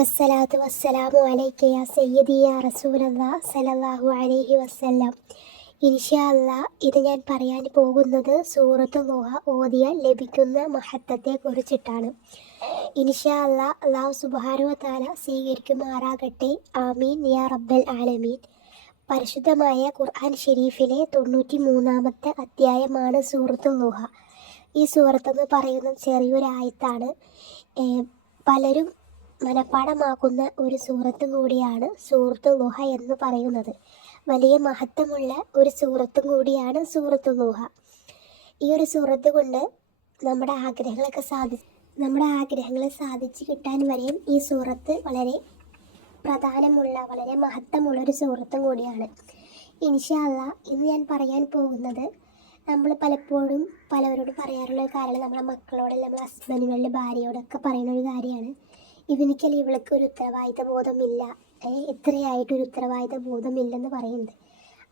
അസ്സലാത്തു വസ്സലാമു അലൈക യാ സയ്യിദി യാ റസൂലല്ലാഹ് സല്ലല്ലാഹു അലൈഹി വസല്ലം. ഇൻഷാ അല്ലാഹ് ഇത് ഞാൻ പറയാൻ പോകുന്നത് സൂറത്തു ളുഹ ഓതിയാൽ ലഭിക്കുന്ന മഹത്വത്തെ കുറിച്ചിട്ടാണ്. ഇൻഷാ അല്ലാഹ് അല്ലാഹു സുബ്ഹാനഹു വ തആല സ്വീകരിക്കുമാറാകട്ടെ. ആമീൻ യാ റബ്ബൽ ആലമീൻ. പരിശുദ്ധമായ ഖുർആൻ ഷരീഫിലെ 93-ാമത്തെ അധ്യായമാണ് സൂറത്തു ളുഹ. ഈ സൂറത്തെന്ന് പറയുന്നത് ചെറിയൊരു ആയത്താണ്. പലരും മനഃപ്പാഠമാക്കുന്ന ഒരു സൂറത്തും കൂടിയാണ് സൂറത്തു ളുഹ എന്ന് പറയുന്നത്. വലിയ മഹത്വമുള്ള ഒരു സൂറത്തും കൂടിയാണ് സൂറത്തു ളുഹ. ഈ ഒരു സൂറത്ത് കൊണ്ട് നമ്മുടെ ആഗ്രഹങ്ങൾ സാധിച്ചു കിട്ടാൻ വരെയും ഈ സൂറത്ത് വളരെ പ്രധാനമുള്ള വളരെ മഹത്വമുള്ള ഒരു സൂറത്തും കൂടിയാണ്. ഇൻഷാ അല്ലാഹ് ഇന്ന് ഞാൻ പറയാൻ പോകുന്നത്, നമ്മൾ പലപ്പോഴും പലവരോട് പറയാറുള്ള ഒരു കാര്യമാണ്, നമ്മളെ മക്കളോട്, നമ്മളെ ഹസ്ബൻഡുകളുടെ ഭാര്യയോടൊക്കെ പറയുന്ന ഒരു കാര്യമാണ്, ഇവനിക്കല്ലേ ഇവൾക്ക് ഒരു ഉത്തരവാദിത്ത ബോധമില്ല, ഇത്രയായിട്ടൊരു ഉത്തരവാദിത്ത ബോധമില്ലെന്ന് പറയുന്നത്.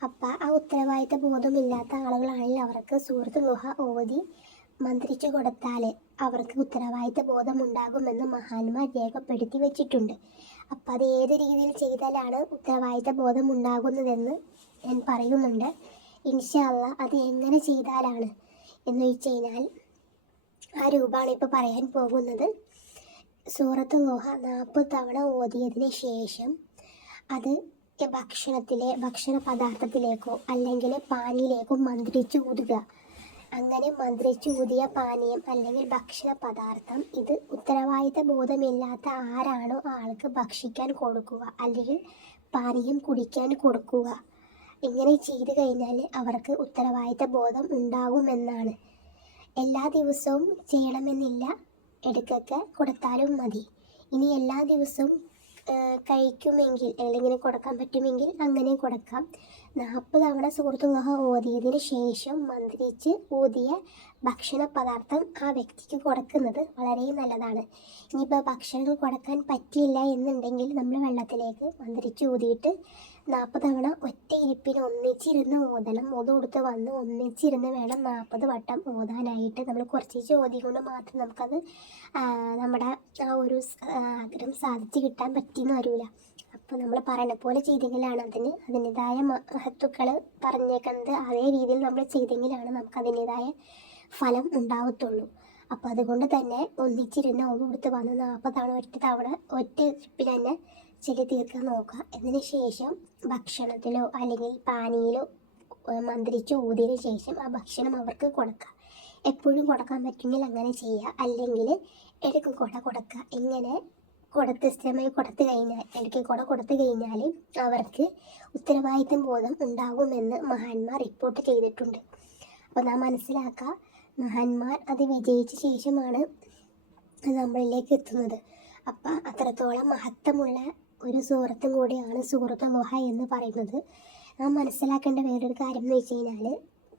അപ്പം ആ ഉത്തരവാദിത്ത ബോധമില്ലാത്ത ആളുകളാണെങ്കിൽ അവർക്ക് സൂറത്ത് ളുഹ ഓതി മന്ത്രിച്ചു കൊടുത്താൽ അവർക്ക് ഉത്തരവാദിത്ത ബോധമുണ്ടാകുമെന്ന് മഹാന്മാർ രേഖപ്പെടുത്തി വെച്ചിട്ടുണ്ട്. അപ്പം അത് ഏത് രീതിയിൽ ചെയ്താലാണ് ഉത്തരവാദിത്ത ബോധം ഉണ്ടാകുന്നതെന്ന് ഞാൻ പറയുന്നുണ്ട്. ഇൻഷാ അല്ലാഹ് അത് എങ്ങനെ ചെയ്താലാണ് എന്ന് വെച്ച് കഴിഞ്ഞാൽ ആ രൂപമാണ് ഇപ്പോൾ പറയാൻ പോകുന്നത്. സൂറത്ത് ളുഹ 40 തവണ ഓതിയതിന് ശേഷം അത് ഭക്ഷണ പദാർത്ഥത്തിലേക്കോ അല്ലെങ്കിൽ പാനിയിലേക്കോ മന്ത്രിച്ച് ഊതുക. അങ്ങനെ മന്ത്രിച്ച് ഊതിയ പാനീയം അല്ലെങ്കിൽ ഭക്ഷണ പദാർത്ഥം ഇത് ഉത്തരവാദിത്ത ബോധമില്ലാത്ത ആരാണോ ആൾക്ക് ഭക്ഷിക്കാൻ കൊടുക്കുക അല്ലെങ്കിൽ പാനീയം കുടിക്കാൻ കൊടുക്കുക. ഇങ്ങനെ ചെയ്തു കഴിഞ്ഞാൽ അവർക്ക് ഉത്തരവാദിത്ത ബോധം ഉണ്ടാകുമെന്നാണ്. എല്ലാ ദിവസവും ചെയ്യണമെന്നില്ല, ഇടയ്ക്കൊക്കെ കൊടുത്താലും മതി. ഇനി എല്ലാ ദിവസവും കഴിക്കുമെങ്കിൽ അല്ലെങ്കിൽ കൊടുക്കാൻ പറ്റുമെങ്കിൽ അങ്ങനെ കൊടുക്കാം. 40 തവണ സൂറത്ത് ളുഹ ഓതിയതിന് ശേഷം മന്ത്രിച്ച് ഊതിയ ഭക്ഷണ പദാർത്ഥം ആ വ്യക്തിക്ക് കൊടുക്കുന്നത് വളരെ നല്ലതാണ്. ഇനിയിപ്പോൾ ഭക്ഷണങ്ങൾ കൊടുക്കാൻ പറ്റിയില്ല എന്നുണ്ടെങ്കിൽ നമ്മൾ വെള്ളത്തിലേക്ക് മന്ത്രിച്ച് ഊതിയിട്ട് 40 തവണ ഒറ്റ ഇരിപ്പിന് ഒന്നിച്ചിരുന്ന് ഓതണം. കൊടുത്ത് വന്ന് ഒന്നിച്ചിരുന്ന് വേണം 40 വട്ടം ഓതാനായിട്ട്. നമ്മൾ കുറച്ച് ഓതിക്കൊണ്ട് മാത്രം നമുക്കത് നമ്മുടെ ആ ഒരു ആഗ്രഹം സാധിച്ചു കിട്ടാൻ പറ്റിയെന്ന് വരില്ല. അപ്പോൾ നമ്മൾ പറയുന്ന പോലെ ചെയ്തെങ്കിലാണ് അതിൻ്റെതായ മഹത്വങ്ങൾ പറഞ്ഞേക്കുന്നത്. അതേ രീതിയിൽ നമ്മൾ ചെയ്തെങ്കിലാണ് നമുക്ക് അതിൻ്റെതായ ഫലം ഉണ്ടാവത്തുള്ളൂ. അപ്പോൾ അതുകൊണ്ട് തന്നെ ഒന്നിച്ചിരുന്ന് കൊടുത്ത് വന്ന് 40 തവണ ഒറ്റ ഇരിപ്പിൽ തന്നെ ചെല്ലി തീർക്കാൻ നോക്കുക. അതിന് ശേഷം ഭക്ഷണത്തിലോ അല്ലെങ്കിൽ പാനിയിലോ മന്ത്രിച്ച് ഊതിയതിന് ശേഷം ആ ഭക്ഷണം അവർക്ക് കൊടുക്കുക. എപ്പോഴും കൊടുക്കാൻ പറ്റുമെങ്കിൽ അങ്ങനെ ചെയ്യുക, അല്ലെങ്കിൽ ഇടയ്ക്ക് കൊടുക്കുക. ഇങ്ങനെ സ്ഥിരമായി കൊടുത്തു കഴിഞ്ഞാൽ അവർക്ക് ഉത്തരവാദിത്തം ബോധം ഉണ്ടാകുമെന്ന് മഹാന്മാർ റിപ്പോർട്ട് ചെയ്തിട്ടുണ്ട്. അപ്പോൾ നാം മനസ്സിലാക്കുക, മഹാന്മാർ അത് വിജയിച്ച ശേഷമാണ് നമ്മളിലേക്ക് എത്തുന്നത്. അപ്പം അത്രത്തോളം മഹത്വമുള്ള ഒരു സൂറത്തും കൂടിയാണ് സൂറത്ത് ളുഹ എന്ന് പറയുന്നത്. നാം മനസ്സിലാക്കേണ്ട വേറൊരു കാര്യം എന്ന് വെച്ച് കഴിഞ്ഞാൽ,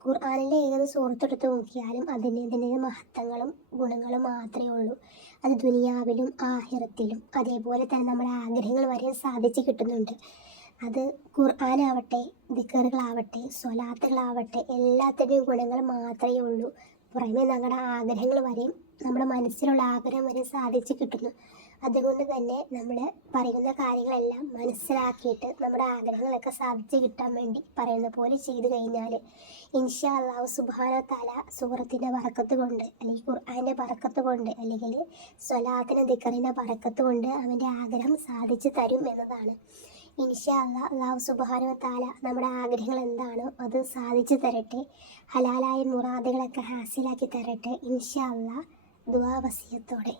ഖുർആനിലെ ഏത് സൂറത്തെടുത്ത് നോക്കിയാലും അതിൻ്റെതായ മഹത്വങ്ങളും ഗുണങ്ങളും മാത്രമേ ഉള്ളൂ. അത് ദുനിയാവിലും ആഖിറത്തിലും അതേപോലെ തന്നെ നമ്മുടെ ആഗ്രഹങ്ങൾ വരെ സാധിച്ചു കിട്ടുന്നുണ്ട്. അത് ഖുർആനാവട്ടെ, ദിക്റുകളാവട്ടെ, സ്വലാത്തുകളാവട്ടെ, എല്ലാത്തിൻ്റെയും ഗുണങ്ങൾ മാത്രമേ ഉള്ളൂ. പുറമേ നമ്മുടെ ആഗ്രഹങ്ങൾ വരെയും നമ്മുടെ മനസ്സിലുള്ള ആഗ്രഹം വരെ സാധിച്ചു കിട്ടുന്നു. അതുകൊണ്ട് തന്നെ നമ്മൾ പറയുന്ന കാര്യങ്ങളെല്ലാം മനസ്സിലാക്കിയിട്ട് നമ്മുടെ ആഗ്രഹങ്ങളൊക്കെ സാധിച്ചു കിട്ടാൻ വേണ്ടി പറയുന്ന പോലെ ചെയ്തു കഴിഞ്ഞാൽ ഇൻഷാ അല്ലാഹു സുബ്ഹാനഹു വ തആല സൂറത്തിൻ്റെ ബറക്കത്ത് കൊണ്ട് അല്ലെങ്കിൽ ഖുർആൻ്റെ ബറക്കത്ത് കൊണ്ട് അല്ലെങ്കിൽ സ്വലാത്തിൻ്റെ ദിക്റിൻ്റെ ബറക്കത്ത് കൊണ്ട് അവൻ്റെ ആഗ്രഹം സാധിച്ചു തരും എന്നതാണ്. ഇൻഷാ അല്ലാഹ് അല്ലാഹു സുബ്ഹാനഹു വ തആല നമ്മുടെ ആഗ്രഹങ്ങൾ എന്താണോ അത് സാധിച്ചു തരട്ടെ. ഹലാലായ മുറാദുകളൊക്കെ ഹാസിലാക്കി തരട്ടെ. ഇൻഷാ അല്ലാഹ് ദുആ വസിയത്തോടെ.